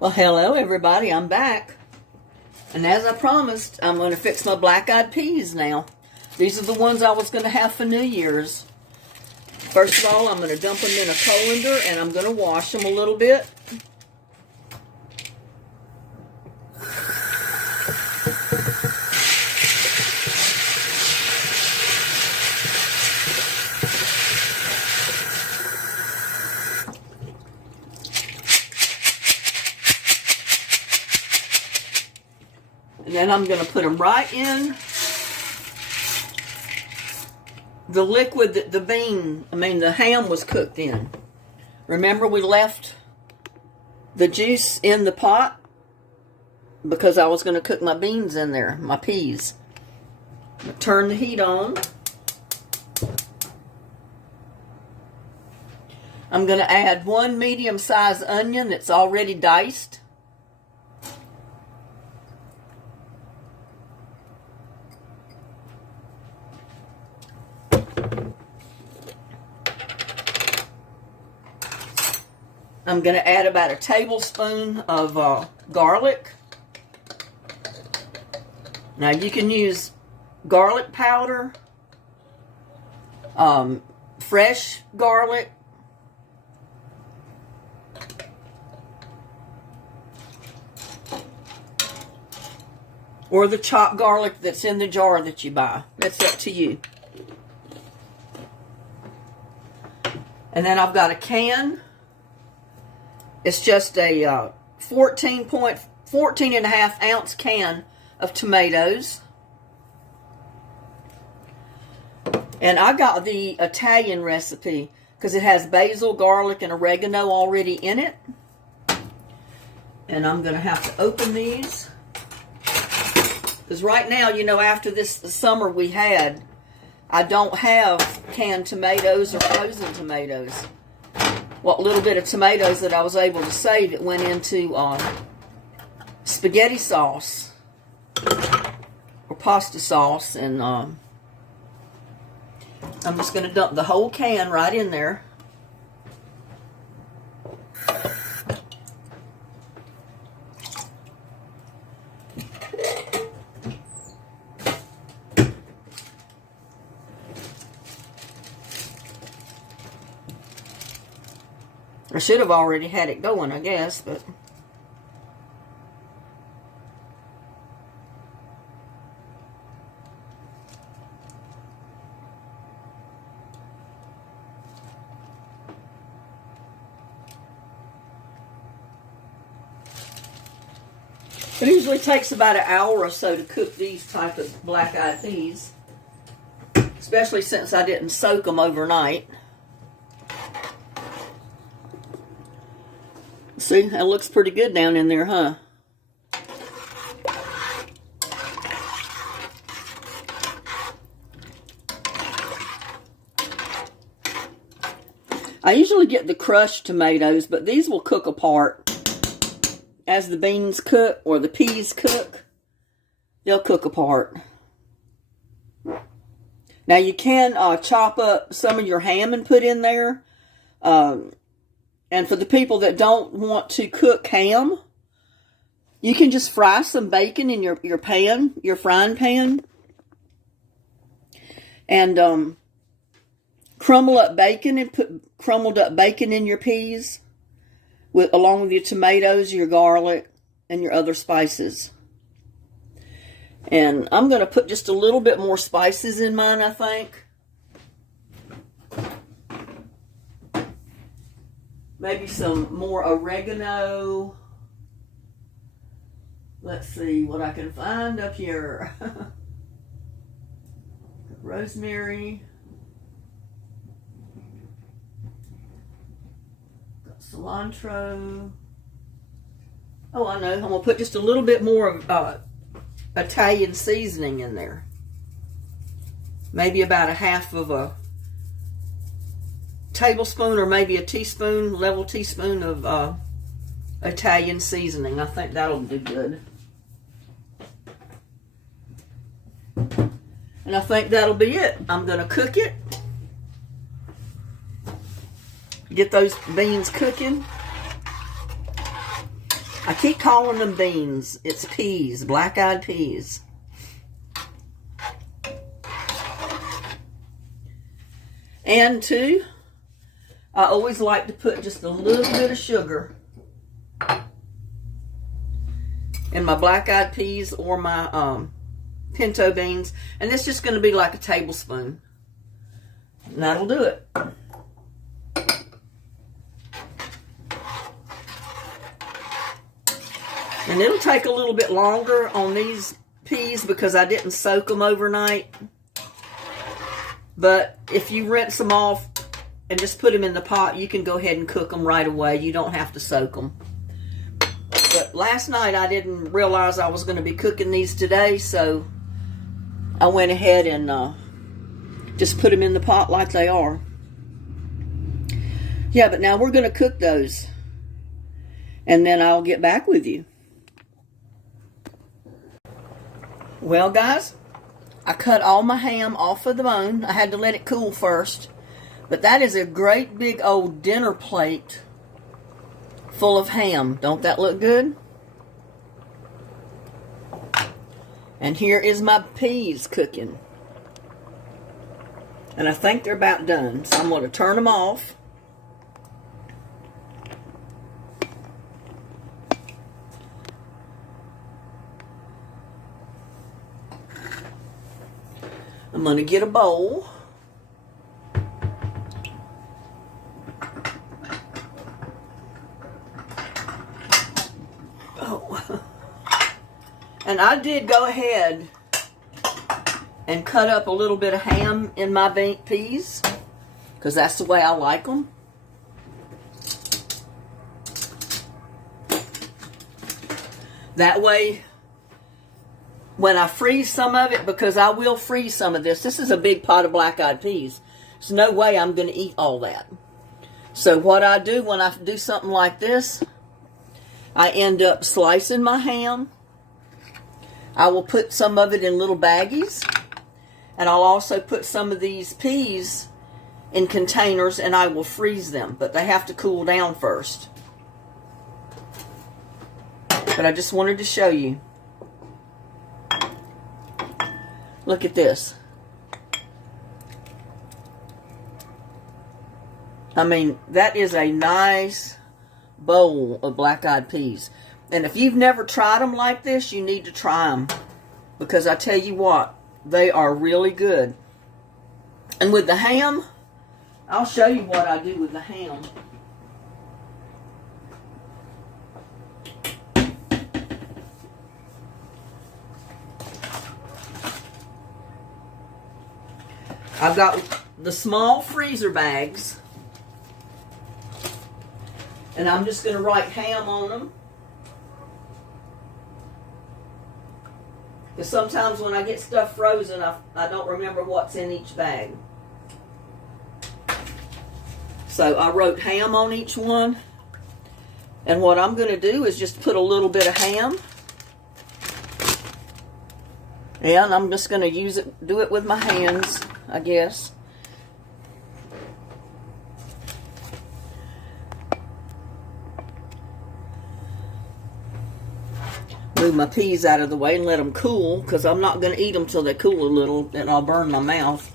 Well, hello everybody, I'm back. And as I promised, I'm going to fix my black-eyed peas now. These are the ones I was going to have for New Year's. First of all, I'm going to dump them in a colander and I'm going to wash them a little bit. And then I'm going to put them right in the liquid that the ham was cooked in. Remember, we left the juice in the pot because I was going to cook my beans in there, my peas. I'm going to turn the heat on. I'm going to add one medium-sized onion that's already diced. I'm going to add about a tablespoon of garlic. Now you can use garlic powder, fresh garlic, or the chopped garlic that's in the jar that you buy. That's up to you. And then I've got a can. It's just a 14 and a half ounce can of tomatoes. And I got the Italian recipe because it has basil, garlic, and oregano already in it. And I'm going to have to open these. Because right now, you know, after this summer we had, I don't have canned tomatoes or frozen tomatoes. What little bit of tomatoes that I was able to save, it went into spaghetti sauce or pasta sauce, and I'm just going to dump the whole can right in there. I should have already had it going, I guess, but it usually takes about an hour or so to cook these type of black-eyed peas, especially since I didn't soak them overnight. See, that looks pretty good down in there, huh? I usually get the crushed tomatoes, but these will cook apart as the beans cook or the peas cook. They'll cook apart. Now you can chop up some of your ham and put in there. And for the people that don't want to cook ham, you can just fry some bacon in your pan, your frying pan. And crumble up bacon and put crumbled up bacon in your peas along with your tomatoes, your garlic, and your other spices. And I'm going to put just a little bit more spices in mine, I think. Maybe some more oregano. Let's see what I can find up here. Rosemary. Got cilantro. Oh, I know. I'm going to put just a little bit more of Italian seasoning in there. Maybe about a half of a tablespoon or maybe a teaspoon, level teaspoon of Italian seasoning. I think that'll do good. And I think that'll be it. I'm going to cook it. Get those beans cooking. I keep calling them beans. It's peas, black-eyed peas. And too, I always like to put just a little bit of sugar in my black-eyed peas or my pinto beans. And it's just going to be like a tablespoon. And that'll do it. And it'll take a little bit longer on these peas because I didn't soak them overnight. But if you rinse them off and just put them in the pot, you can go ahead and cook them right away. You don't have to soak them. But last night I didn't realize I was going to be cooking these today, so I went ahead and just put them in the pot like they are. Yeah, but now we're going to cook those. And then I'll get back with you. Well, guys, I cut all my ham off of the bone. I had to let it cool first. But that is a great big old dinner plate full of ham. Don't that look good? And here is my peas cooking. And I think they're about done. So I'm going to turn them off. I'm going to get a bowl. Oh. And I did go ahead and cut up a little bit of ham in my peas because that's the way I like them. That way, when I freeze some of it, because I will freeze some of this is a big pot of black-eyed peas. There's no way I'm going to eat all that. So what I do when I do something like this, I end up slicing my ham. I will put some of it in little baggies. And I'll also put some of these peas in containers and I will freeze them. But they have to cool down first. But I just wanted to show you. Look at this. I mean, that is a nice bowl of black-eyed peas. And if you've never tried them like this, you need to try them. Because I tell you what, they are really good. And with the ham, I'll show you what I do with the ham. I've got the small freezer bags. And I'm just going to write ham on them. Because sometimes when I get stuff frozen, I don't remember what's in each bag. So I wrote ham on each one. And what I'm going to do is just put a little bit of ham. And I'm just going to do it with my hands, I guess. Move my peas out of the way and let them cool, because I'm not going to eat them till they cool a little, and I'll burn my mouth.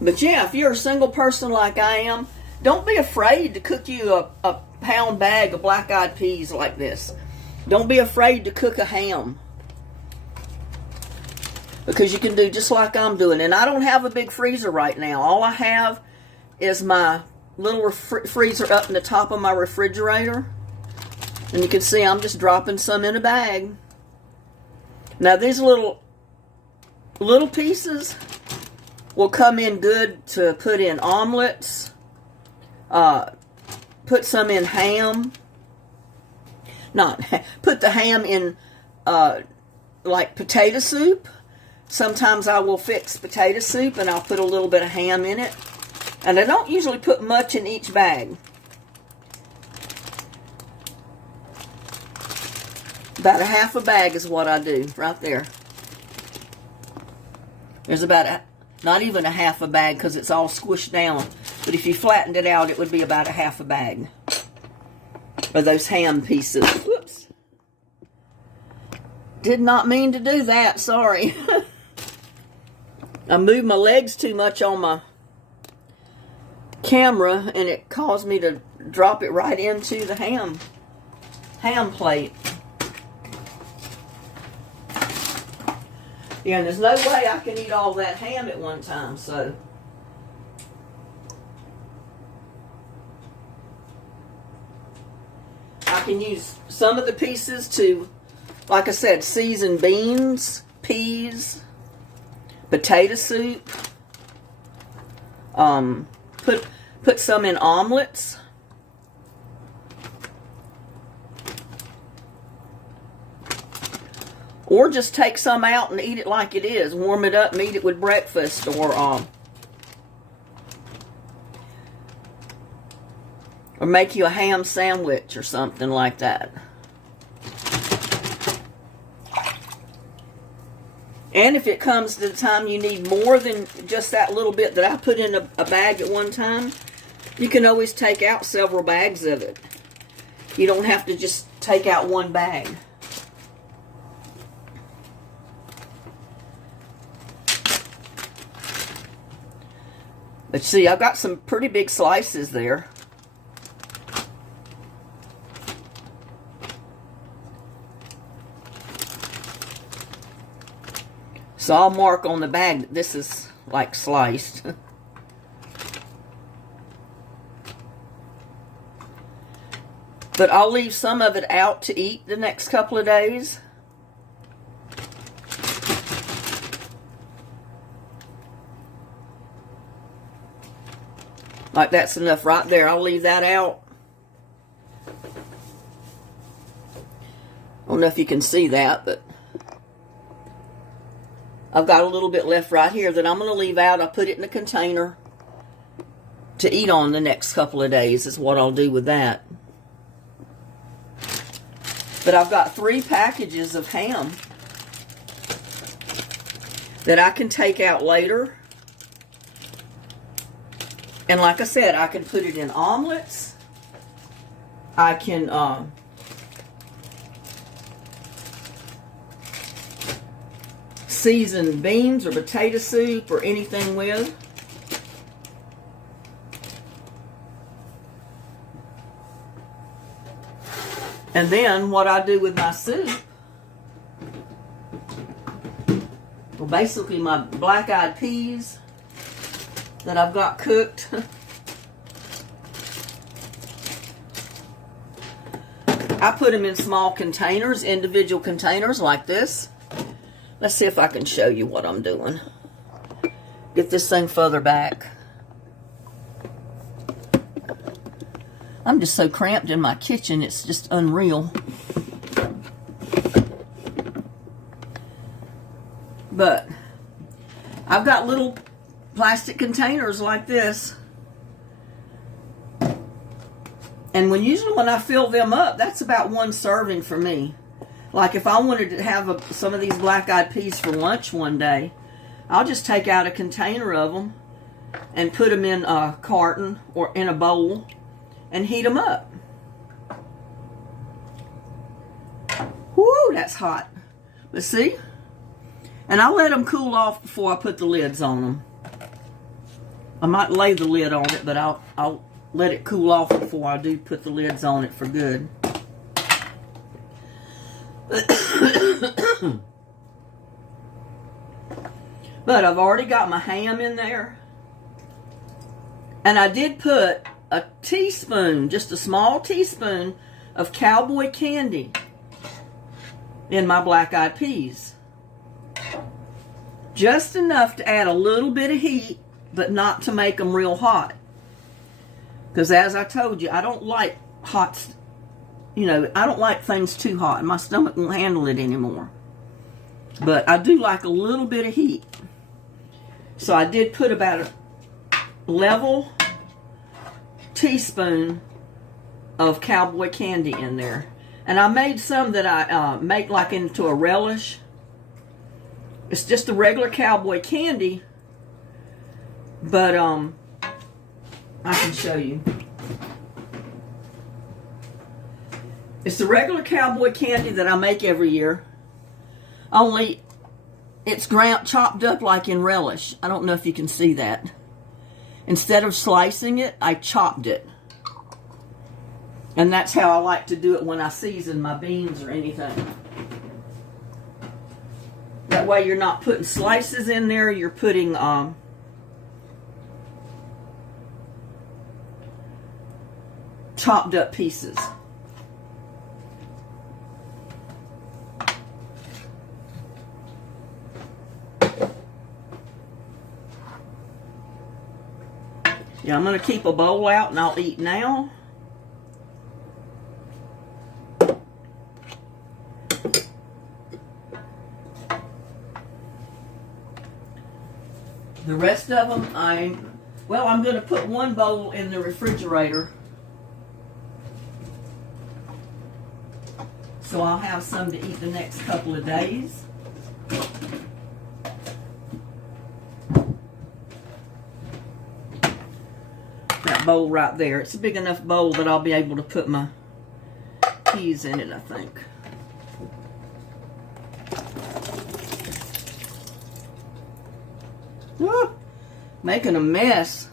But yeah, if you're a single person like I am, don't be afraid to cook you a pound bag of black-eyed peas like this. Don't be afraid to cook a ham. Because you can do just like I'm doing. And I don't have a big freezer right now. All I have is my little freezer up in the top of my refrigerator. And you can see I'm just dropping some in a bag. Now these little pieces will come in good to put in omelets. Put some in ham. Put the ham in like potato soup. Sometimes I will fix potato soup and I'll put a little bit of ham in it. And I don't usually put much in each bag. About a half a bag is what I do right there. There's about not even a half a bag because it's all squished down. But if you flattened it out, it would be about a half a bag of those ham pieces. Whoops. Did not mean to do that, sorry. I moved my legs too much on my camera, and it caused me to drop it right into the ham plate. Yeah, and there's no way I can eat all that ham at one time, so. I can use some of the pieces to, like I said, season beans, peas, potato soup. Put some in omelets. Or just take some out and eat it like it is. Warm it up and eat it with breakfast, or make you a ham sandwich or something like that. And if it comes to the time you need more than just that little bit that I put in a bag at one time, you can always take out several bags of it. You don't have to just take out one bag. But see, I've got some pretty big slices there. So I'll mark on the bag that this is like sliced. But I'll leave some of it out to eat the next couple of days. Like that's enough right there. I'll leave that out. I don't know if you can see that, but I've got a little bit left right here that I'm going to leave out. I'll put it in a container to eat on the next couple of days is what I'll do with that. But I've got 3 packages of ham that I can take out later. And like I said, I can put it in omelets. I can season beans or potato soup or anything with. And then what I do with my soup, well, basically my black-eyed peas that I've got cooked. I put them in small containers, individual containers like this. Let's see if I can show you what I'm doing. Get this thing further back. I'm just so cramped in my kitchen, it's just unreal. But I've got little plastic containers like this. And usually when I fill them up, that's about 1 serving for me. Like if I wanted to have some of these black-eyed peas for lunch one day, I'll just take out a container of them and put them in a carton or in a bowl and heat them up. Whoo, that's hot. But see? And I'll let them cool off before I put the lids on them. I might lay the lid on it, but I'll let it cool off before I do put the lids on it for good. But I've already got my ham in there. And I did put a teaspoon, just a small teaspoon of cowboy candy in my black-eyed peas. Just enough to add a little bit of heat, but not to make them real hot. Because as I told you, I don't like hot, I don't like things too hot. My stomach won't handle it anymore. But I do like a little bit of heat. So I did put about a level teaspoon of cowboy candy in there. And I made some that I make like into a relish. It's just a regular cowboy candy. But I can show you. It's the regular cowboy candy that I make every year. Only it's chopped up like in relish. I don't know if you can see that. Instead of slicing it, I chopped it. And that's how I like to do it when I season my beans or anything. That way you're not putting slices in there, you're putting chopped up pieces. Yeah, I'm going to keep a bowl out and I'll eat now. The rest of them, I'm going to put one bowl in the refrigerator. So I'll have some to eat the next couple of days. That bowl right there. It's a big enough bowl that I'll be able to put my peas in it, I think. Woo, making a mess.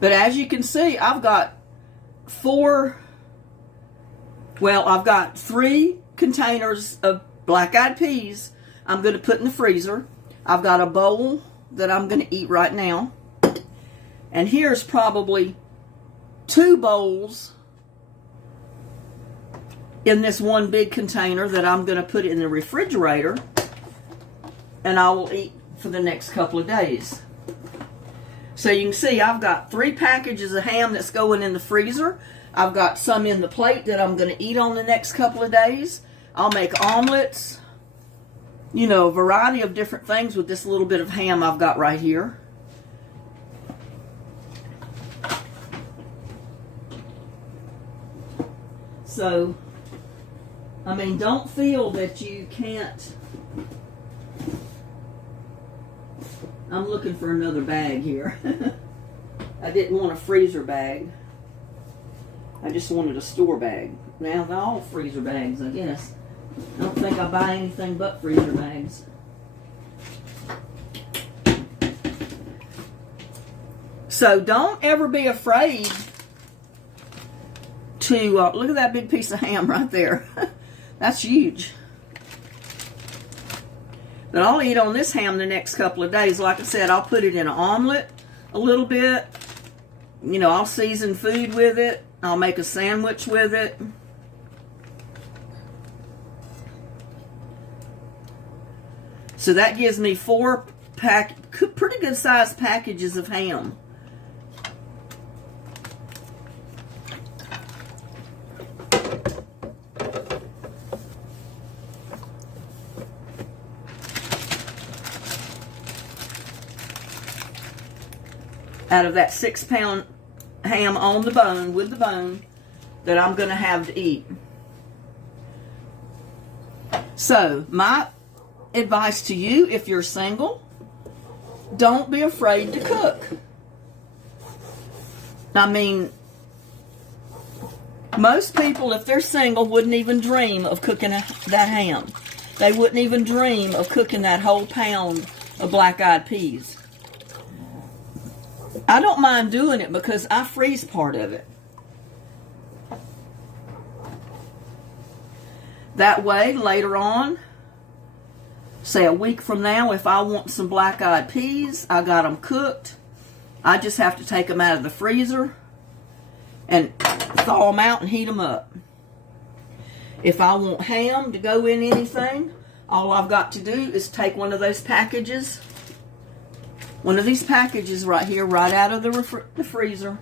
But as you can see, I've got I've got 3 containers of black-eyed peas I'm going to put in the freezer. I've got a bowl that I'm going to eat right now. And here's probably 2 bowls in this one big container that I'm going to put in the refrigerator. And I will eat for the next couple of days. So you can see I've got 3 packages of ham that's going in the freezer. I've got some in the plate that I'm going to eat on the next couple of days. I'll make omelets. You know, a variety of different things with this little bit of ham I've got right here. So, I mean, don't feel that you can't. I'm looking for another bag here. I didn't want a freezer bag. I just wanted a store bag. Now they're all freezer bags, I guess. I don't think I buy anything but freezer bags. So don't ever be afraid to, look at that big piece of ham right there. That's huge. But I'll eat on this ham the next couple of days. Like I said, I'll put it in an omelet a little bit. You know, I'll season food with it. I'll make a sandwich with it. So that gives me 4 pretty good sized packages of ham. Out of that 6-pound ham on the bone, with the bone, that I'm going to have to eat. So, my advice to you, if you're single, don't be afraid to cook. I mean, most people, if they're single, wouldn't even dream of cooking that ham. They wouldn't even dream of cooking that whole pound of black-eyed peas. I don't mind doing it because I freeze part of it. That way, later on, say a week from now, if I want some black-eyed peas, I got them cooked. I just have to take them out of the freezer and thaw them out and heat them up. If I want ham to go in anything, all I've got to do is take one of those packages, one of these packages right here, right out of the freezer,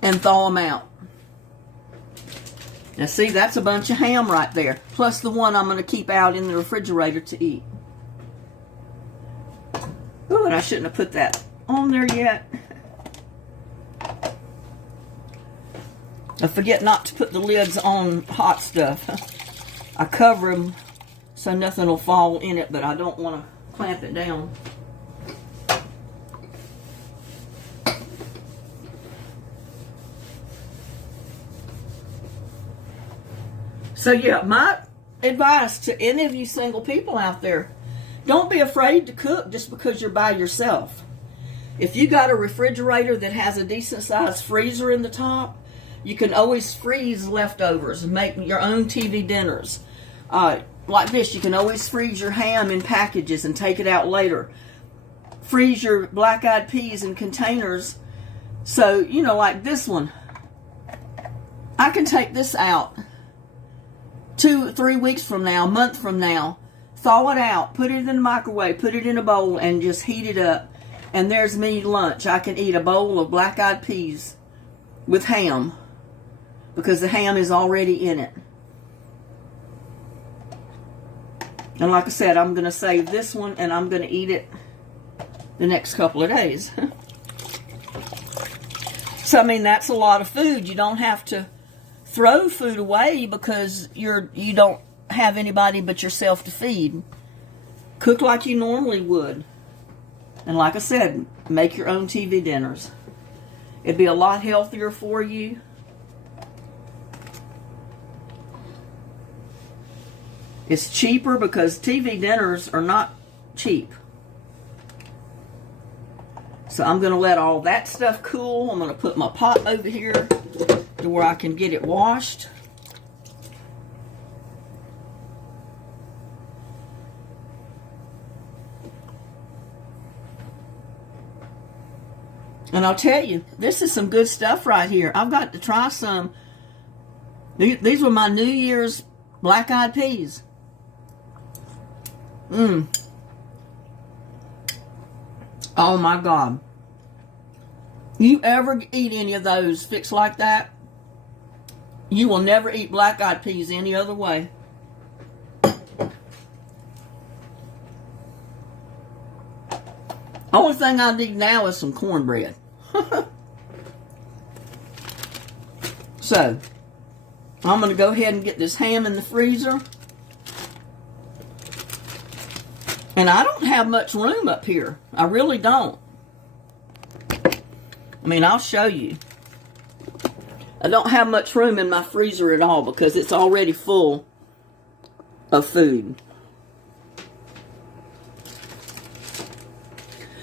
and thaw them out. Now see, that's a bunch of ham right there. Plus the one I'm going to keep out in the refrigerator to eat. Oh, and I shouldn't have put that on there yet. I forget not to put the lids on hot stuff. I cover them so nothing will fall in it, but I don't want to clamp it down. So yeah, my advice to any of you single people out there, don't be afraid to cook just because you're by yourself. If you got a refrigerator that has a decent sized freezer in the top, you can always freeze leftovers and make your own TV dinners. Like this, you can always freeze your ham in packages and take it out later. Freeze your black-eyed peas in containers. So, you know, like this one, I can take this out 2 3 weeks from now, a month from now, thaw it out, put it in the microwave, put it in a bowl, and just heat it up. And there's me lunch. I can eat a bowl of black-eyed peas with ham because the ham is already in it. And like I said, I'm going to save this one and I'm going to eat it the next couple of days. So, I mean, that's a lot of food. You don't have to throw food away because you don't have anybody but yourself to feed. Cook like you normally would. And like I said, make your own TV dinners. It'd be a lot healthier for you. It's cheaper because TV dinners are not cheap. So I'm going to let all that stuff cool. I'm going to put my pot over here to where I can get it washed. And I'll tell you, this is some good stuff right here. I've got to try some. These were my New Year's black-eyed peas. Oh my God. You ever eat any of those fixed like that, you will never eat black-eyed peas any other way. Only thing I need now is some cornbread. So, I'm going to go ahead and get this ham in the freezer. And I don't have much room up here. I really don't. I mean, I'll show you. I don't have much room in my freezer at all because it's already full of food.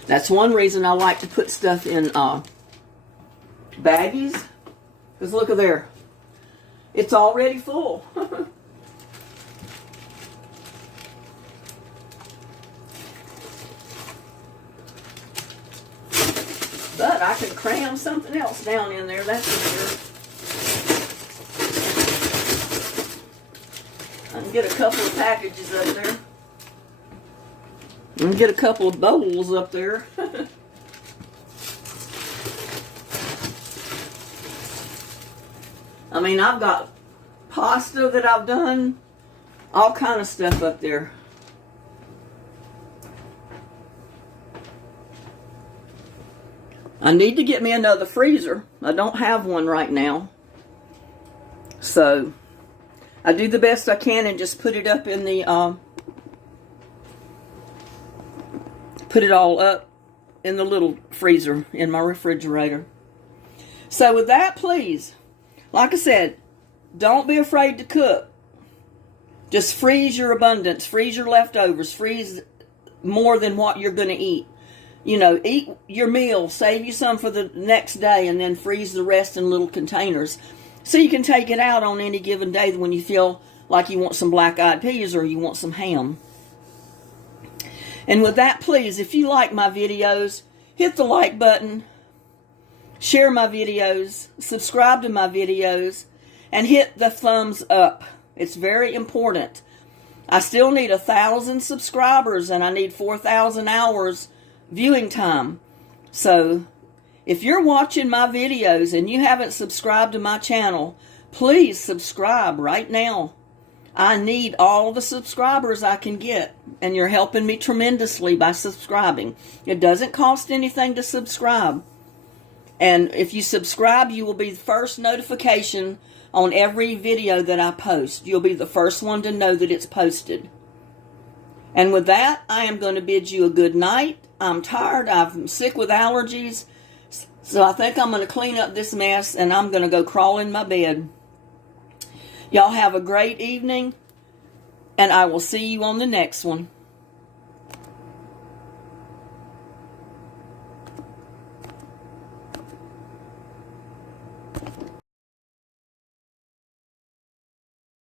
That's one reason I like to put stuff in baggies. Because look at there. It's already full. But I can cram something else down in there, that's for sure. I can get a couple of packages up there. I can get a couple of bowls up there. I mean, I've got pasta that I've done, all kind of stuff up there. I need to get me another freezer. I don't have one right now. So, I do the best I can and just put it up in the, put it all up in the little freezer in my refrigerator. So with that, please, like I said, don't be afraid to cook. Just freeze your abundance, freeze your leftovers, freeze more than what you're going to eat. You know, eat your meal, save you some for the next day, and then freeze the rest in little containers. So you can take it out on any given day when you feel like you want some black-eyed peas or you want some ham. And with that, please, if you like my videos, hit the like button, share my videos, subscribe to my videos, and hit the thumbs up. It's very important. I still need 1,000 subscribers, and I need 4,000 hours viewing time. So if you're watching my videos and you haven't subscribed to my channel, Please subscribe right now. I need all the subscribers I can get, and you're helping me tremendously by subscribing. It doesn't cost anything to subscribe. And if you subscribe, you will be the first notification on every video that I post. You'll be the first one to know that it's posted. And with that, I am going to bid you a good night. I'm tired. I'm sick with allergies. So I think I'm going to clean up this mess, and I'm going to go crawl in my bed. Y'all have a great evening, and I will see you on the next one.